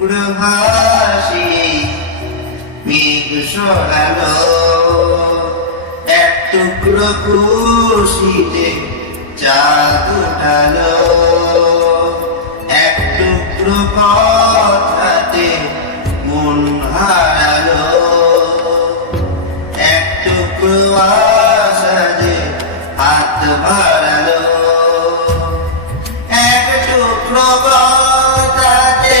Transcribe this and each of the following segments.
হাসি মেঘ সরালো এক টুকরো খুশিতে চাঁদ উঠালো এক টুকরো কথাতে মন হারালো এক টুকরো আশা যে হাত বাড়ালো এক টুকরো কথাতে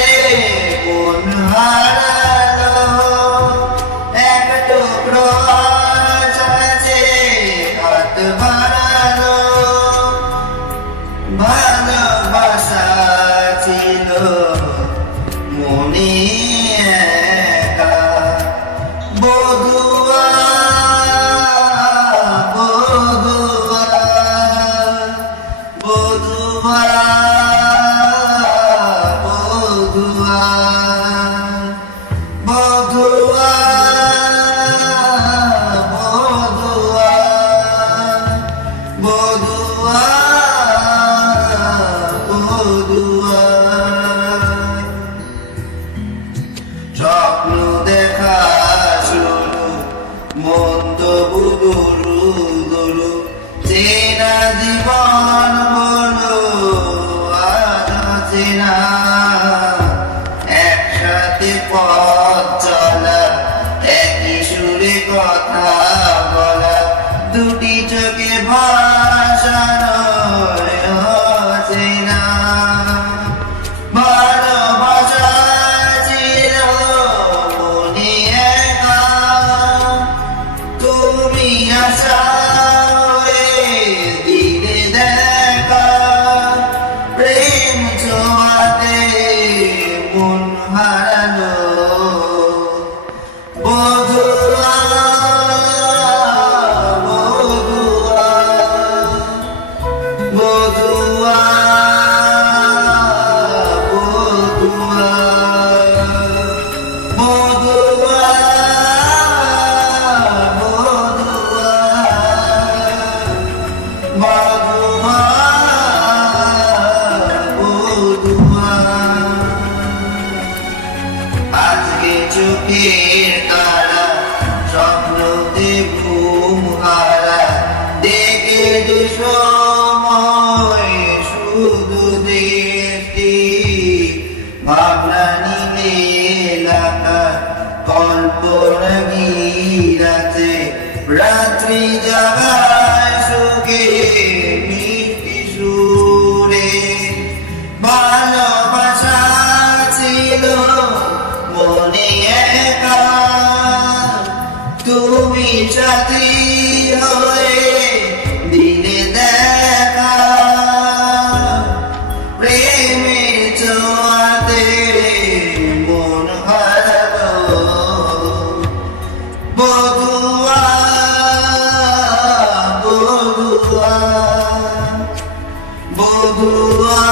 মন হারালো এক টুকরো আশা যে হাত বাড়ালো ভালোবাসা ছিল মনে একা বধুয়া বধুয়া বধুয়া বধুয়া বধুয়া বধুয়া বধুয়া স্বপ্ন দেখা শুরু মন তবু দুরু দুরু চেনা জীবন বলো আজ চেনা একসাথে পথ চলা একই সুরে কথা বলা দুটি চোখে ভাসানো চেনা ভালোবাসা ছিল মনে একা তুমি আশা হয়ে দিলে দেখা প্রেম ছোঁয়াতে মন হারালো বধুয়া বধুয়া বধুয়া বধুয়া বধুয়া বধুয়া বধুয়া আজকে চোখের তারা স্বপ্নতে ঘুম হারা দেখে যে সময় শুধু দেখতে ভাবনা নিলে এলাকা কল্পনা গিরাতে রাত্রি জাগায় সুখে মিষ্টি সুরে ভালোবাসা ছিল মনে একা তুমি সাথী হয়ে দিলে দেখা প্রেমের ছোঁয়াতে মন হারালো বধুয়া বধুয়া বধুয়া